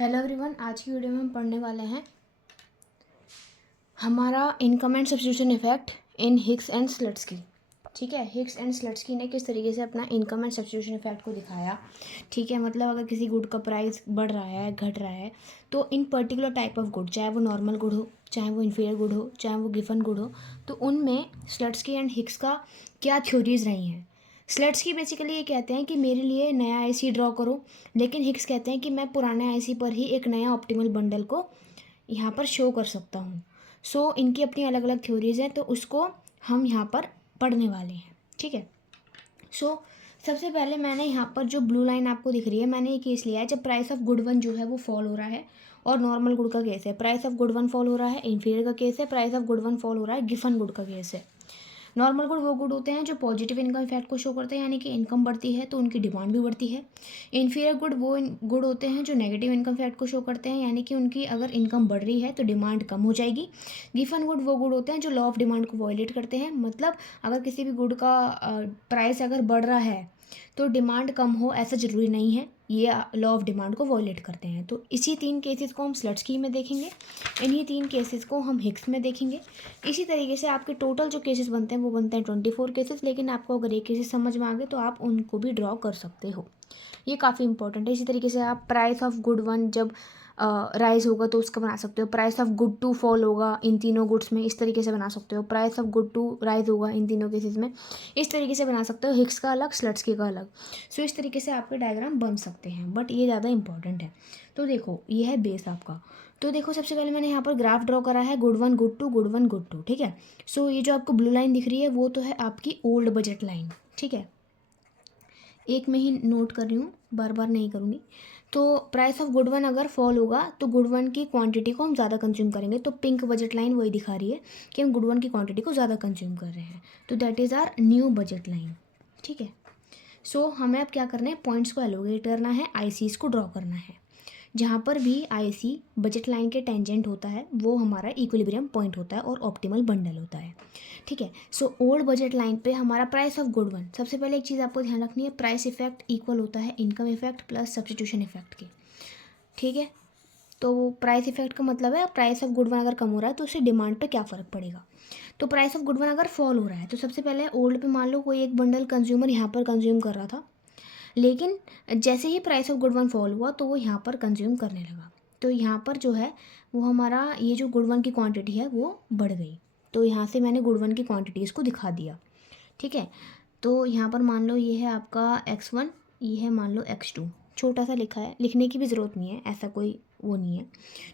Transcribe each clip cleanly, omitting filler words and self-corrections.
Hello everyone, आज की video में हम पढ़ने वाले हैं हमारा income and substitution effect in Hicks and Slutsky. ठीक है, हिग्स एंड स्लट्सकी ने किस तरीके से अपना इनकम एंड सब्स्टिट्यूशन इफेक्ट को दिखाया। ठीक है, मतलब अगर किसी गुड का प्राइस बढ़ रहा है, घट रहा है, तो इन पर्टिकुलर टाइप ऑफ गुड, चाहे वो नॉर्मल गुड हो, चाहे वो इन्फीरियर गुड हो, चाहे वो गिवन गुड हो, तो उनमें स्लट्सकी एंड हिग्स का क्या थ्योरीज रही हैं। स्लट्सकी बेसिकली ये कहते हैं कि मेरे लिए नया आईसी ड्रॉ करो, लेकिन हिग्स कहते हैं कि मैं पुराने आईसी पर ही एक नया ऑप्टिमल बंडल को यहाँ पर शो कर सकता हूँ। सो इनकी अपनी अलग अलग थ्योरीज हैं, तो उसको हम यहाँ पर पढ़ने वाले हैं। ठीक है, सो सबसे पहले मैंने यहाँ पर जो ब्लू लाइन आपको दिख रही है, मैंने ये केस लिया है जब प्राइस ऑफ गुड वन जो है वो फॉल हो रहा है, और नॉर्मल गुड का केस है। Price of good one fall हो रहा है, इन्फीरियर का केस है। Price of good one fall हो रहा है, गिवन गुड का केस है। नॉर्मल गुड वो गुड होते हैं जो पॉजिटिव इनकम इफेक्ट को शो करते हैं, यानी कि इनकम बढ़ती है तो उनकी डिमांड भी बढ़ती है। इन्फीरियर गुड वो गुड होते हैं जो नेगेटिव इनकम इफेक्ट को शो करते हैं, यानी कि उनकी अगर इनकम बढ़ रही है तो डिमांड कम हो जाएगी। गिवन गुड वो गुड होते हैं जो लॉ ऑफ डिमांड को वॉयलेट करते हैं, मतलब अगर किसी भी गुड का प्राइस अगर बढ़ रहा है तो डिमांड कम हो ऐसा ज़रूरी नहीं है, ये लॉ ऑफ डिमांड को वॉयलेट करते हैं। तो इसी 3 केसेस को हम स्लट्सकी में देखेंगे, इन्हीं 3 केसेस को हम हिग्स में देखेंगे। इसी तरीके से आपके टोटल जो केसेस बनते हैं वो बनते हैं 24 केसेस, लेकिन आपको अगर एक केसेस समझ में आ गए तो आप उनको भी ड्रॉ कर सकते हो। ये काफ़ी इंपॉर्टेंट है। इसी तरीके से आप प्राइस ऑफ गुड वन जब राइज होगा तो उसका बना सकते हो। Price of good two fall होगा इन तीनों गुड्स में, इस तरीके से बना सकते हो। Price of good two rise होगा इन तीनों केसेस में, इस तरीके से बना सकते हो। हिग्स का अलग, स्लट्सकी का अलग। सो इस तरीके से आपके डायग्राम बन सकते हैं, बट ये ज़्यादा इंपॉर्टेंट है। तो देखो, ये है बेस आपका। तो देखो, सबसे पहले मैंने यहाँ पर ग्राफ ड्रॉ करा है good one good two, good one good two. ठीक है, सो ये जो आपको ब्लू लाइन दिख रही है वो तो है आपकी ओल्ड बजट लाइन। ठीक है, एक में ही नोट कर रही हूँ, बार बार नहीं करूँगी। तो प्राइस ऑफ गुड वन अगर फॉल होगा तो गुड वन की क्वांटिटी को हम ज़्यादा कंज्यूम करेंगे, तो पिंक बजट लाइन वही दिखा रही है कि हम गुड वन की क्वांटिटी को ज़्यादा कंज्यूम कर रहे हैं, तो that is our new budget line. ठीक है, सो हमें अब क्या करना है, पॉइंट्स को एलोकेट करना है, आईसीज को ड्रॉ करना है। जहाँ पर भी आईसी बजट लाइन के टेंजेंट होता है वो हमारा इक्विलिब्रियम पॉइंट होता है और ऑप्टिमल बंडल होता है। ठीक है, सो ओल्ड बजट लाइन पे हमारा प्राइस ऑफ गुड वन, सबसे पहले एक चीज़ आपको ध्यान रखनी है, प्राइस इफेक्ट इक्वल होता है income effect plus substitution effect के। ठीक है, तो प्राइस इफेक्ट का मतलब है प्राइस ऑफ गुड वन अगर कम हो रहा है तो उससे डिमांड पे क्या फ़र्क पड़ेगा। तो प्राइस ऑफ गुड वन अगर फॉल हो रहा है तो सबसे पहले ओल्ड पे मान लो कोई एक बंडल कंज्यूमर यहाँ पर कंज्यूम कर रहा था, लेकिन जैसे ही price of good one fall हुआ तो वो यहाँ पर कंज्यूम करने लगा, तो यहाँ पर जो है वो हमारा ये जो गुड वन की क्वांटिटी है वो बढ़ गई। तो यहाँ से मैंने गुड वन की क्वांटिटीज़ को दिखा दिया। ठीक है, तो यहाँ पर मान लो ये है आपका x1, ये है मान लो x2। छोटा सा लिखा है, लिखने की भी ज़रूरत नहीं है, ऐसा कोई वो नहीं है।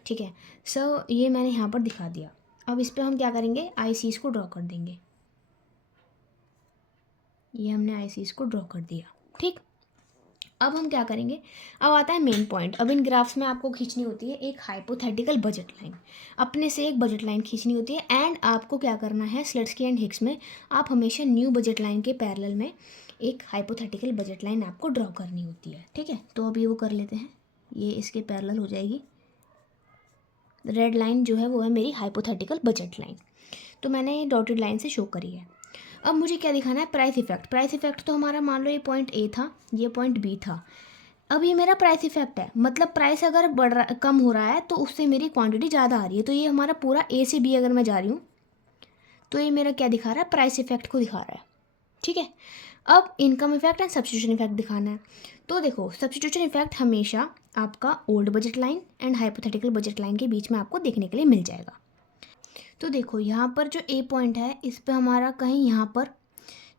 ठीक है, सो ये मैंने यहाँ पर दिखा दिया। अब इस पर हम क्या करेंगे, आईसीज को ड्रॉ कर देंगे। ये हमने आईसीज को ड्रॉ कर दिया। ठीक, अब हम क्या करेंगे, अब आता है मेन पॉइंट। अब इन ग्राफ्स में आपको खींचनी होती है एक हाइपोथेटिकल बजट लाइन, अपने से एक बजट लाइन खींचनी होती है। एंड आपको क्या करना है, स्लट्सकी एंड हिग्स में आप हमेशा न्यू बजट लाइन के पैरेलल में एक हाइपोथेटिकल बजट लाइन आपको ड्रॉ करनी होती है। ठीक है, तो अब ये वो कर लेते हैं, ये इसके पैरेलल हो जाएगी। रेड लाइन जो है वो है मेरी हाइपोथेटिकल बजट लाइन, तो मैंने ये डॉटेड लाइन से शो करी है। अब मुझे क्या दिखाना है, प्राइस इफेक्ट। प्राइस इफेक्ट तो हमारा मान लो ये पॉइंट ए था, ये पॉइंट बी था। अब ये मेरा प्राइस इफेक्ट है, मतलब प्राइस अगर बढ़ रहा, कम हो रहा है तो उससे मेरी क्वांटिटी ज़्यादा आ रही है। तो ये हमारा पूरा ए से बी अगर मैं जा रही हूँ तो ये मेरा क्या दिखा रहा है, प्राइस इफेक्ट को दिखा रहा है। ठीक है, अब income effect and substitution effect दिखाना है। तो देखो, सब्स्टिट्यूशन इफेक्ट हमेशा आपका old budget line and hypothetical budget line के बीच में आपको देखने के लिए मिल जाएगा। तो देखो, यहाँ पर जो ए पॉइंट है इस पर हमारा कहीं यहाँ पर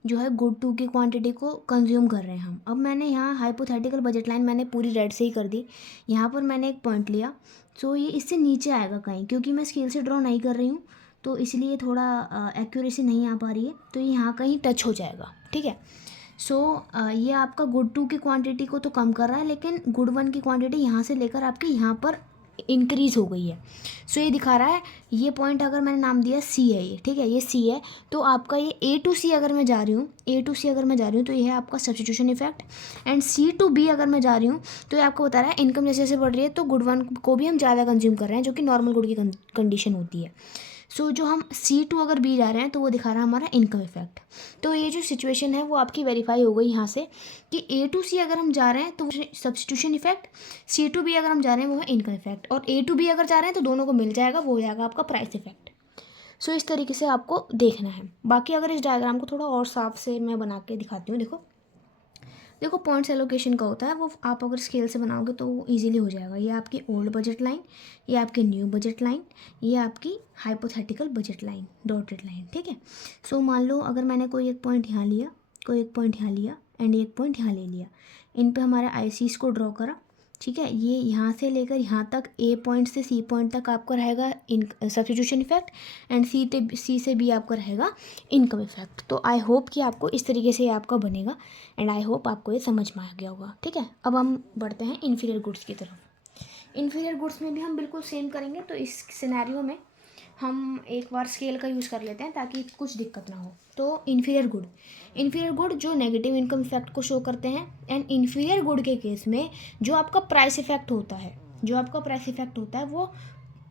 जो है गुड टू की क्वांटिटी को कंज्यूम कर रहे हैं हम। अब मैंने यहाँ हाइपोथेटिकल बजट लाइन मैंने पूरी रेड से ही कर दी, यहाँ पर मैंने एक पॉइंट लिया। सो ये इससे नीचे आएगा कहीं, क्योंकि मैं स्केल से ड्रॉ नहीं कर रही हूँ तो इसलिए थोड़ा एक्यूरेसी नहीं आ पा रही है, तो ये यहाँ कहीं टच हो जाएगा। ठीक है, सो ये आपका गुड टू की क्वांटिटी को तो कम कर रहा है, लेकिन गुड वन की क्वांटिटी यहाँ से लेकर आपके यहाँ पर इंक्रीज़ हो गई है। सो ये दिखा रहा है, ये पॉइंट अगर मैंने नाम दिया सी है ये। ठीक है, ये सी है, तो आपका ये ए टू सी अगर मैं जा रही हूँ, ए टू सी अगर मैं जा रही हूँ तो ये है आपका substitution effect. And C to B अगर मैं जा रही हूँ तो ये आपको बता रहा है इनकम जैसे जैसे बढ़ रही है तो गुड वन को भी हम ज़्यादा कंज्यूम कर रहे हैं, जो कि नॉर्मल गुड की कंडीशन होती है। सो जो हम C2 अगर B जा रहे हैं तो वो दिखा रहा है हमारा इनकम इफेक्ट। तो ये जो सिचुएशन है वो आपकी वेरीफाई हो गई यहाँ से कि A to C अगर हम जा रहे हैं तो substitution effect, C to B अगर हम जा रहे हैं वो है इनकम इफेक्ट, और A to B अगर जा रहे हैं तो दोनों को मिल जाएगा, वो हो जाएगा आपका प्राइस इफेक्ट। सो इस तरीके से आपको देखना है। बाकी अगर इस डायग्राम को थोड़ा और साफ से मैं बना के दिखाती हूँ, देखो पॉइंट्स एलोकेशन का होता है वो आप अगर स्केल से बनाओगे तो वो ईजिली हो जाएगा। ये आपकी ओल्ड बजट लाइन, ये आपकी न्यू बजट लाइन, ये आपकी hypothetical budget line, dotted line, ठीक है। सो मान लो अगर मैंने कोई एक पॉइंट यहाँ लिया, कोई एक पॉइंट यहाँ लिया एंड एक पॉइंट यहाँ ले लिया, इन पे हमारे आईसीज को ड्रॉ करा, ठीक है। ये यहाँ से लेकर यहाँ तक A पॉइंट से C पॉइंट तक आपका रहेगा सब्स्टिट्यूशन इफेक्ट, एंड C से B आपका रहेगा इनकम इफेक्ट। तो आई होप कि आपको इस तरीके से आपका बनेगा, एंड आई होप आपको ये समझ में आ गया होगा, ठीक है। अब हम बढ़ते हैं इन्फीरियर गुड्स की तरफ। इन्फीरियर गुड्स में भी हम बिल्कुल सेम करेंगे। तो इस सिनेरियो में हम एक बार स्केल का यूज़ कर लेते हैं ताकि कुछ दिक्कत ना हो। तो इन्फीरियर गुड जो नेगेटिव इनकम इफेक्ट को शो करते हैं, एंड इन्फीरियर गुड के केस में जो आपका प्राइस इफेक्ट होता है वो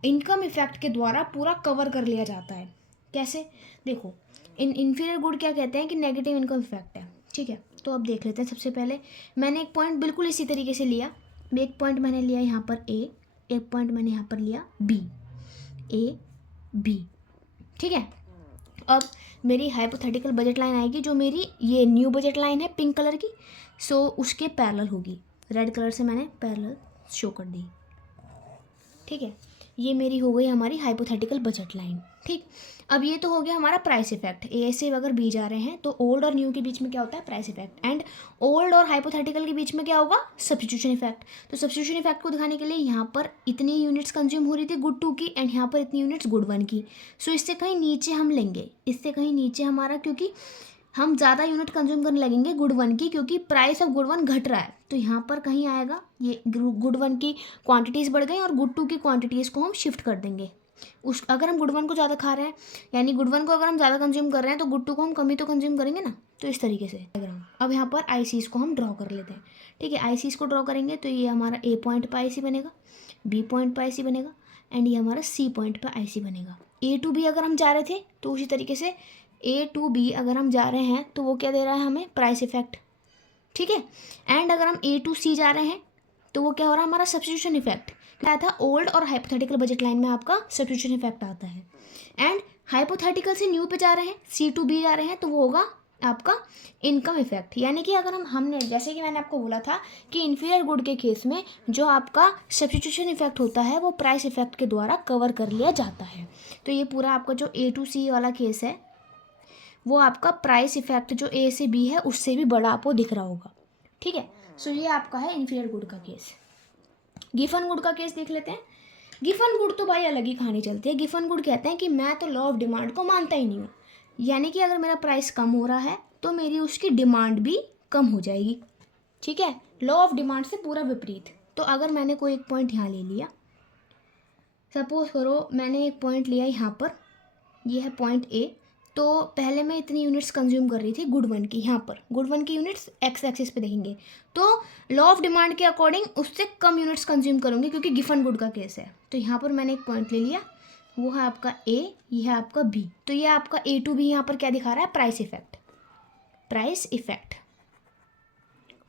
इनकम इफेक्ट के द्वारा पूरा कवर कर लिया जाता है। कैसे? देखो इन्फीरियर गुड क्या कहते हैं कि नेगेटिव इनकम इफेक्ट है, ठीक है। तो अब देख लेते हैं। सबसे पहले मैंने एक पॉइंट बिल्कुल इसी तरीके से लिया, एक पॉइंट मैंने लिया यहाँ पर A, एक पॉइंट मैंने यहाँ पर लिया B, A B, ठीक है। अब मेरी हाइपोथेटिकल बजट लाइन आएगी जो मेरी ये न्यू बजट लाइन है पिंक कलर की, सो उसके पैरेलल होगी। रेड कलर से मैंने पैरेलल शो कर दी, ठीक है। ये मेरी हो गई हमारी हाइपोथेटिकल बजट लाइन, ठीक। अब ये तो हो गया हमारा प्राइस इफेक्ट। ए से अगर बी जा रहे हैं तो ओल्ड और न्यू के बीच में क्या होता है? Price effect. एंड ओल्ड और हाइपोथेटिकल के बीच में क्या होगा? Substitution effect. तो सब्स्टिट्यूशन इफेक्ट को दिखाने के लिए यहाँ पर इतनी यूनिट्स कंज्यूम हो रही थी गुड 2 की, एंड यहाँ पर इतनी यूनिट्स गुड 1 की। सो इससे कहीं नीचे हम लेंगे, इससे कहीं नीचे हमारा, क्योंकि हम ज़्यादा यूनिट कंज्यूम करने लगेंगे गुड 1 की, क्योंकि प्राइस ऑफ गुड 1 घट रहा है। तो यहाँ पर कहीं आएगा ये गुड 1 की क्वांटिटीज़ बढ़ गई और गुड 2 की क्वांटिटीज़ को हम शिफ्ट कर देंगे। अगर हम गुड 1 को ज़्यादा खा रहे हैं, यानी गुड 1 को अगर हम ज़्यादा कंज्यूम कर रहे हैं तो गुड 2 को हम कम ही तो कंज्यूम करेंगे ना। तो इस तरीके से अब यहाँ पर आईसीज को हम ड्रॉ कर लेते हैं, ठीक है। आईसीज को ड्रॉ करेंगे तो ये हमारा A पॉइंट पर आईसी बनेगा, B पॉइंट पर आईसी बनेगा, एंड ये हमारा C पॉइंट पर आईसी बनेगा। A to B अगर हम जा रहे थे तो उसी तरीके से A to B अगर हम जा रहे हैं तो वो क्या दे रहा है हमें? प्राइस इफेक्ट, ठीक है। एंड अगर हम A to C जा रहे हैं तो वो क्या हो रहा है? हमारा सब्स्टिट्यूशन इफेक्ट। क्या था? ओल्ड और हाइपोथेटिकल बजट लाइन में आपका सब्स्टिट्यूशन इफेक्ट आता है। एंड हाइपोथेटिकल से न्यू पे जा रहे हैं, C to B जा रहे हैं, तो वो होगा आपका इनकम इफेक्ट। यानी कि अगर हमने जैसे कि मैंने आपको बोला था कि इन्फीरियर गुड के केस में जो आपका सब्स्टिट्यूशन इफेक्ट होता है वो प्राइस इफेक्ट के द्वारा कवर कर लिया जाता है। तो ये पूरा आपका जो A to C वाला केस है वो आपका प्राइस इफेक्ट जो A से B है उससे भी बड़ा आपको दिख रहा होगा, ठीक है। सो ये आपका है इन्फीरियर गुड का केस। गिफन गुड का केस देख लेते हैं। गिफन गुड तो भाई अलग ही कहानी चलती है। गिफन गुड कहते हैं कि मैं तो लॉ ऑफ डिमांड को मानता ही नहीं हूँ, यानी कि अगर मेरा प्राइस कम हो रहा है तो मेरी उसकी डिमांड भी कम हो जाएगी, ठीक है। लॉ ऑफ डिमांड से पूरा विपरीत। तो अगर मैंने कोई एक पॉइंट यहाँ ले लिया, सपोज करो मैंने एक पॉइंट लिया यहाँ पर, ये है पॉइंट A, तो पहले मैं इतनी यूनिट्स कंज्यूम कर रही थी गुड 1 की, यहाँ पर गुड 1 की यूनिट्स एक्स एक्सिस पे देखेंगे तो लॉ ऑफ डिमांड के अकॉर्डिंग उससे कम यूनिट्स कंज्यूम करूँगी क्योंकि गिफन गुड का केस है। तो यहाँ पर मैंने एक पॉइंट ले लिया, वो है आपका A, ये है आपका B। तो ये आपका A to B यहाँ पर क्या दिखा रहा है? प्राइस इफेक्ट,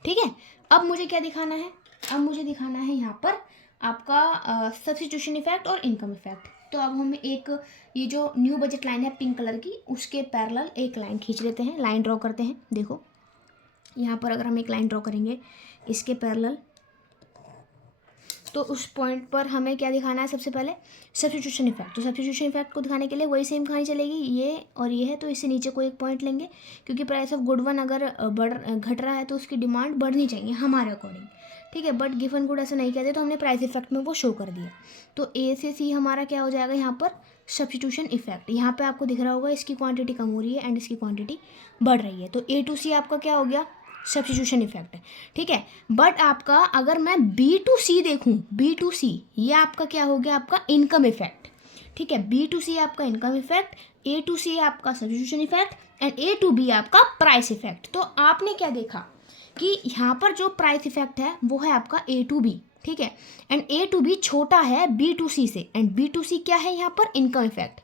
ठीक है। अब मुझे क्या दिखाना है? अब मुझे दिखाना है यहाँ पर आपका सब्स्टिट्यूशन इफेक्ट और इनकम इफेक्ट। तो अब हम एक ये जो न्यू बजट लाइन है पिंक कलर की, उसके पैरेलल एक लाइन खींच लेते हैं, लाइन ड्रॉ करते हैं। देखो यहाँ पर अगर हम एक लाइन ड्रॉ करेंगे इसके पैरेलल, तो उस पॉइंट पर हमें क्या दिखाना है? सबसे पहले सब्स्टिट्यूशन इफेक्ट। तो सब्स्टिट्यूशन इफेक्ट को दिखाने के लिए वही सेम कहानी चलेगी, ये और ये है, तो इससे नीचे कोई एक पॉइंट लेंगे क्योंकि प्राइस ऑफ गुड 1 अगर घट रहा है तो उसकी डिमांड बढ़नी चाहिए हमारे अकॉर्डिंग, ठीक है। बट गिफन गुड ऐसा नहीं कहते, तो हमने प्राइस इफेक्ट में वो शो कर दिया। तो A से C हमारा क्या हो जाएगा? यहाँ पर सब्स्टिट्यूशन इफेक्ट। यहाँ पे आपको दिख रहा होगा इसकी क्वांटिटी कम हो रही है एंड इसकी क्वांटिटी बढ़ रही है, तो A to C आपका क्या हो गया? सब्स्टिट्यूशन इफेक्ट है, ठीक है। बट आपका अगर मैं B to C देखूँ, B to C ये आपका क्या हो गया? आपका इनकम इफेक्ट, ठीक है। B to C आपका income effect, A to C आपका substitution effect, and A to B आपका प्राइस इफेक्ट। तो आपने क्या देखा कि यहाँ पर जो प्राइस इफेक्ट है वो है आपका A to B, ठीक है। एंड A to B छोटा है B to C से, एंड B to C क्या है यहाँ पर? Income effect.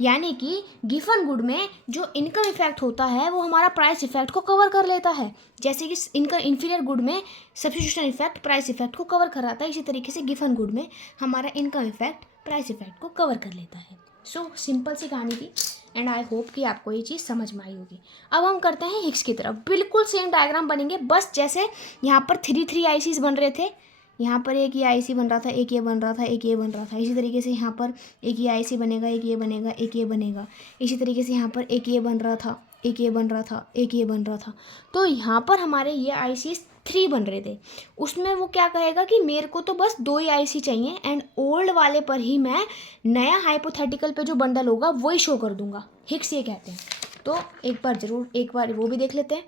यानी कि गिवन गुड में जो इनकम इफेक्ट होता है वो हमारा प्राइस इफेक्ट को कवर कर लेता है, जैसे कि इनकम इन्फीरियर गुड में सब्स्टिट्यूशन इफेक्ट प्राइस इफेक्ट को कवर कराता है, इसी तरीके से गिवन गुड में हमारा इनकम इफेक्ट प्राइस इफेक्ट को कवर कर लेता है। सो सिंपल सी कहानी थी एंड आई होप कि आपको ये चीज़ समझ में आई होगी। अब हम करते हैं हिक्स की तरफ। बिल्कुल सेम डायग्राम बनेंगे, बस जैसे यहाँ पर 3 आईसीज बन रहे थे, यहाँ पर एक ये आईसी बन रहा था, एक ये बन रहा था, एक ये बन रहा था, इसी तरीके से यहाँ पर एक ये आईसी बनेगा, एक ये बनेगा, एक ये बनेगा, इसी तरीके से यहाँ पर एक ये बन रहा था, एक ये बन रहा था, एक ये बन रहा था। तो यहाँ पर हमारे ये आईसी 3 बन रहे थे। उसमें वो क्या कहेगा कि मेरे को तो बस 2 ही आईसी चाहिए एंड ओल्ड वाले पर ही मैं नया हाइपोथेटिकल पे जो बंडल होगा वही शो कर दूंगा। हिक्स ये कहते हैं। तो एक बार वो भी देख लेते हैं।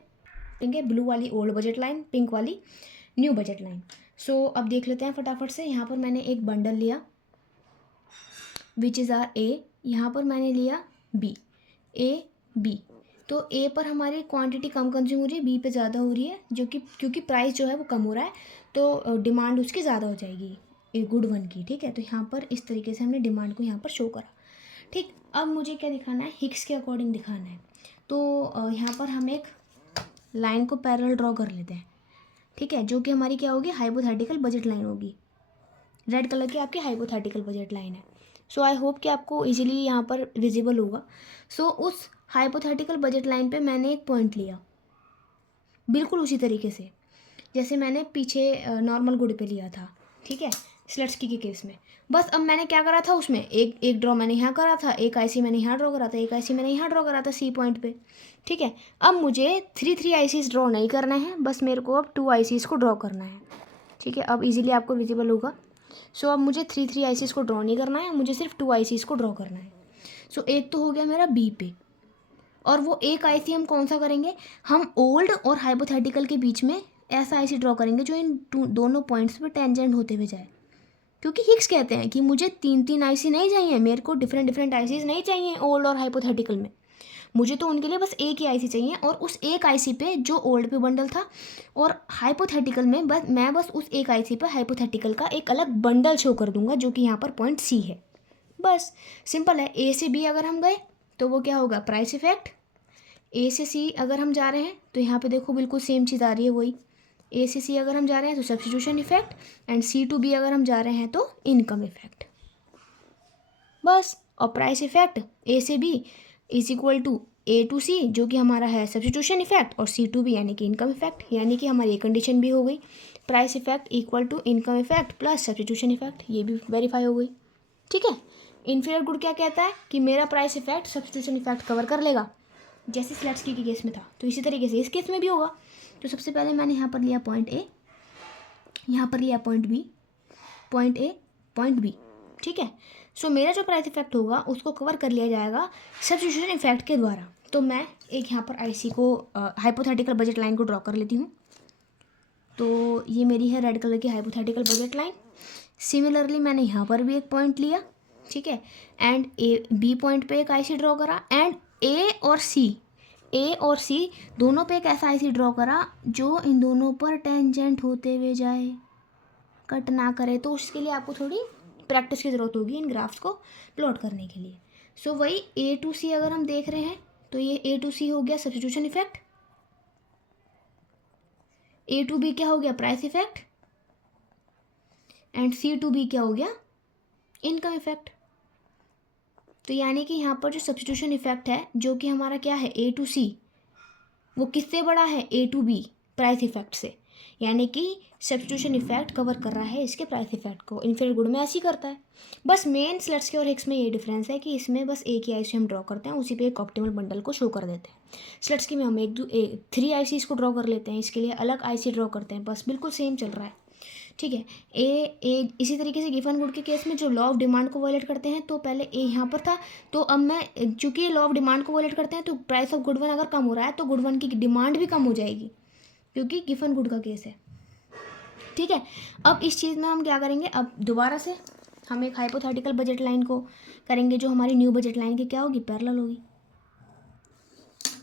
ठीक है, ब्लू वाली ओल्ड बजट लाइन, पिंक वाली न्यू बजट लाइन। सो अब देख लेते हैं फटाफट से। यहाँ पर मैंने एक बंडल लिया विच इज़ आर ए, यहाँ पर मैंने लिया बी, ए बी। तो ए पर हमारी क्वांटिटी कम कंज्यूम हो रही है, बी पे ज़्यादा हो रही है, जो कि क्योंकि प्राइस जो है वो कम हो रहा है तो डिमांड उसकी ज़्यादा हो जाएगी ए गुड वन की। ठीक है, तो यहाँ पर इस तरीके से हमने डिमांड को यहाँ पर शो करा। ठीक, अब मुझे क्या दिखाना है, हिक्स के अकॉर्डिंग दिखाना है। तो यहाँ पर हम एक लाइन को पैरेलल ड्रॉ कर लेते हैं। ठीक है, जो कि हमारी क्या होगी, हाइपोथेटिकल बजट लाइन होगी। रेड कलर की आपकी हाइपोथेटिकल बजट लाइन है। सो आई होप कि आपको इजीली यहाँ पर विजिबल होगा। सो उस हाइपोथेटिकल बजट लाइन पे मैंने एक पॉइंट लिया, बिल्कुल उसी तरीके से जैसे मैंने पीछे नॉर्मल गुड पे लिया था। ठीक है, स्लट्सकी के केस में। बस अब मैंने क्या करा था, उसमें एक ड्रॉ मैंने यहाँ करा था, एक आईसी मैंने यहाँ ड्रॉ करा था, एक आईसी मैंने यहाँ ड्रॉ करा था सी पॉइंट पे। ठीक है, अब मुझे 3 आईसीज ड्रॉ नहीं करना है, बस मेरे को अब 2 आईसीज को ड्रॉ करना है। ठीक है, अब इजीली आपको विजिबल होगा। सो अब मुझे 3 आईसीज को ड्रॉ नहीं करना है, मुझे सिर्फ 2 आईसीज को ड्रॉ करना है। सो एक तो हो गया मेरा बी पे, और वो एक आईसी हम कौन सा करेंगे, हम ओल्ड और हाइपोथेटिकल के बीच में ऐसा आईसी ड्रॉ करेंगे जो इन दोनों पॉइंट्स पे टेंजेंट होते हुए जाए। क्योंकि हिक्स कहते हैं कि मुझे 3 आईसी नहीं चाहिए, मेरे को डिफरेंट आईसीज नहीं चाहिए ओल्ड और हाइपोथेटिकल में, मुझे तो उनके लिए बस एक ही आईसी चाहिए। और उस एक आईसी पे जो ओल्ड पे बंडल था और हाइपोथेटिकल में मैं बस उस एक आईसी पे हाइपोथेटिकल का एक अलग बंडल शो कर दूंगा, जो कि यहाँ पर पॉइंट सी है। बस सिंपल है। ए से बी अगर हम गए तो वो क्या होगा, प्राइस इफेक्ट। ए से सी अगर हम जा रहे हैं तो यहाँ पे देखो बिल्कुल सेम चीज़ आ रही है वही। ए से सी अगर हम जा रहे हैं तो substitution effect, and C to B अगर हम जा रहे हैं तो इनकम इफेक्ट। बस, और प्राइस इफेक्ट ए से B is equal to A to C, जो कि हमारा है सब्स्टिट्यूशन इफेक्ट, और सी टू बी यानी कि इनकम इफेक्ट। यानी कि हमारी ये कंडीशन भी हो गई, price effect equal to income effect plus substitution effect, ये भी वेरीफाई हो गई। ठीक है, इन्फीरियर गुड क्या कहता है कि मेरा price effect substitution effect cover कर लेगा, जैसे स्लट्सकी के केस में था, तो इसी तरीके से इस केस में भी होगा। तो सबसे पहले मैंने यहाँ पर लिया पॉइंट ए, यहाँ पर लिया point B, point A point B. ठीक है, सो मेरा जो प्राइस इफेक्ट होगा उसको कवर कर लिया जाएगा सब्स्टिट्यूशन इफेक्ट के द्वारा। तो मैं एक यहाँ पर आईसी को हाइपोथेटिकल बजट लाइन को ड्रॉ कर लेती हूँ। तो ये मेरी है रेड कलर की हाइपोथेटिकल बजट लाइन। सिमिलरली मैंने यहाँ पर भी एक पॉइंट लिया। ठीक है, एंड ए बी पॉइंट पे एक आईसी ड्रॉ करा, एंड ए और सी दोनों पे एक ऐसा आईसी ड्रॉ करा जो इन दोनों पर टेंजेंट होते हुए जाए, कट ना करे। तो उसके लिए आपको थोड़ी प्रैक्टिस की ज़रूरत होगी इन ग्राफ्स को प्लॉट करने के लिए। सो वही ए टू सी अगर हम देख रहे हैं तो ये ए टू सी हो गया substitution effect, A to B क्या हो गया, price effect, and C to B क्या हो गया, इनकम इफेक्ट। तो यानी कि यहाँ पर जो सब्स्टिट्यूशन इफेक्ट है जो कि हमारा क्या है ए टू सी, वो किससे बड़ा है, ए टू बी प्राइस इफेक्ट से। यानी कि सब्स्टिट्यूशन इफेक्ट कवर कर रहा है इसके प्राइस इफेक्ट को। इन्फीरियर गुड में ऐसे ही करता है। बस मेन स्लट्सकी और हिक्स में ये डिफरेंस है कि इसमें बस एक ही आईसी हम ड्रॉ करते हैं, उसी पे एक ऑप्टिमल बंडल को शो कर देते हैं। स्लट्सकी में हम 3 आईसीज को ड्रॉ कर लेते हैं, इसके लिए अलग आईसी ड्रॉ करते हैं। बस बिल्कुल सेम चल रहा है। ठीक है, ए इसी तरीके से गिवन गुड के केस में जो लॉ ऑफ डिमांड को वायलेट करते हैं, तो पहले ए यहाँ पर था, तो अब मैं चूँकि ये लॉ ऑफ डिमांड को वायलेट करते हैं तो प्राइस ऑफ गुड वन अगर कम हो रहा है तो गुड वन की डिमांड भी कम हो जाएगी, क्योंकि गिवन गुड का केस है। ठीक है, अब इस चीज़ में हम क्या करेंगे, अब दोबारा से हम एक हाइपोथेटिकल बजट लाइन को करेंगे जो हमारी न्यू बजट लाइन की क्या होगी, पैरेलल होगी।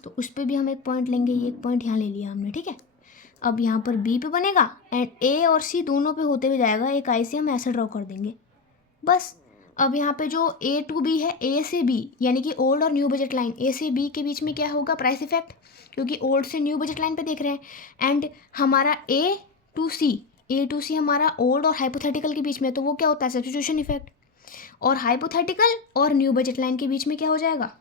तो उस पर भी हम एक पॉइंट लेंगे, ये एक पॉइंट यहाँ ले लिया हमने। ठीक है, अब यहाँ पर बी पे बनेगा एंड ए और सी दोनों पे होते हुए जाएगा, एक आईसी हम ऐसे ड्रॉ कर देंगे। बस अब यहाँ पे जो ए टू बी है, ए से बी यानी कि ओल्ड और न्यू बजट लाइन, ए से बी के बीच में क्या होगा, प्राइस इफेक्ट, क्योंकि ओल्ड से न्यू बजट लाइन पे देख रहे हैं। एंड हमारा ए टू सी हमारा ओल्ड और हाइपोथेटिकल के बीच में, तो वो क्या होता है, सब्स्टिट्यूशन इफेक्ट। और हाइपोथेटिकल और न्यू बजट लाइन के बीच में क्या हो जाएगा,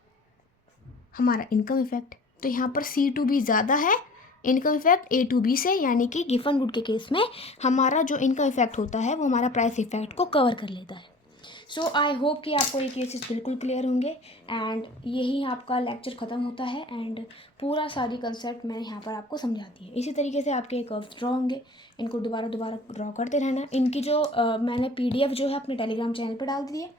हमारा इनकम इफेक्ट। तो यहाँ पर सी टू बी ज़्यादा है income effect A to B से, यानी कि गिवन गुड के केस में हमारा जो इनकम इफेक्ट होता है वो हमारा प्राइस इफेक्ट को कवर कर लेता है। सो आई होप कि आपको ये केसेस बिल्कुल क्लियर होंगे। एंड यही आपका लेक्चर ख़त्म होता है एंड पूरा सारी कंसेप्ट मैंने यहाँ पर आपको समझा दी है। इसी तरीके से आपके कर्व्स ड्रॉ होंगे, इनको दोबारा ड्रॉ करते रहना। इनकी जो मैंने PDF जो है अपने टेलीग्राम चैनल पर डाल दी है,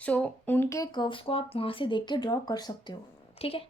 सो उनके कर्व्स को आप वहाँ से देख के ड्रॉ कर सकते हो, ठीक है।